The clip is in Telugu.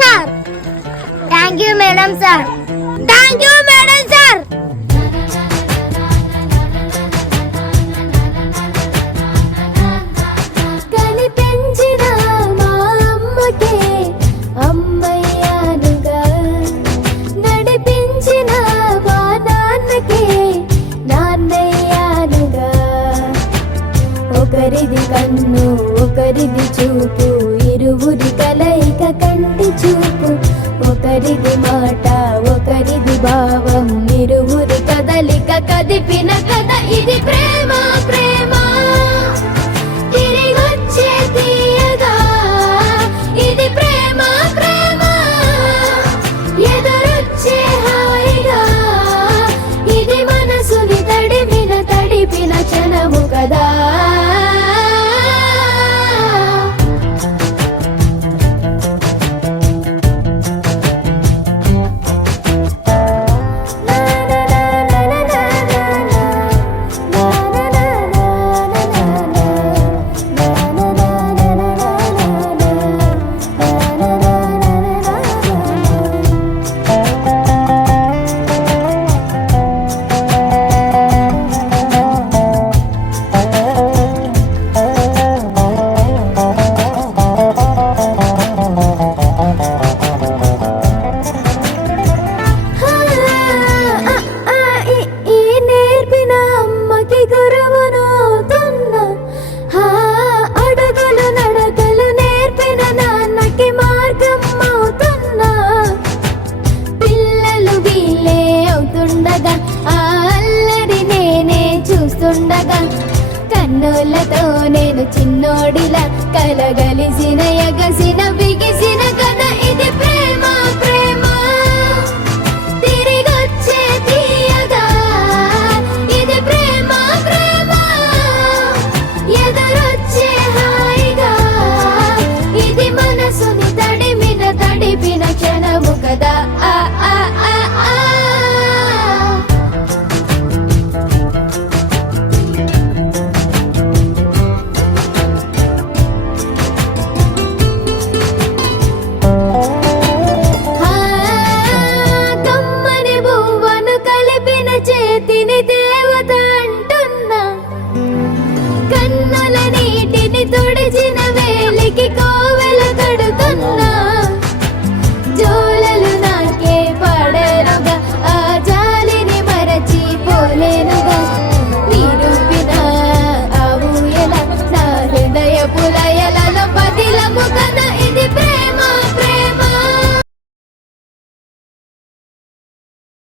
Sir. Thank you madam sir. Thank you madam sir. కనిపించిన మా అమ్మకే అమ్మయ్యానుగా, నడిపించిన మా నాన్నకే నాన్నయ్యానుగా. ఒకరిది కన్ను ఒకరిది చూపు, ఇరువురి కలయిక కంటి చూపు. ఒకరిది మాట ఒకరిది భావం, ఇరువురి కదలిక కదిపిన కథ ఇది ప్రేమ. ప్రేమ తిరిగొచ్చే తీయగా, ఇది ప్రేమ. ప్రేమ ఎదురొచ్చే హాయిగా, ఇది మనసుని తడిపిన క్షణము కదా. కన్నులతో నేను చిన్నోడిలా కలగలిసిన ఎగసిన బిగిసిన కథ ఇది ప్రేమ. ప్రేమ తిరిగొచ్చే తీయగా, ఇది ప్రేమ. ప్రేమ ఎదురొచ్చే హాయిగా, ఇది మనసుని తడిపిన క్షణము కదా.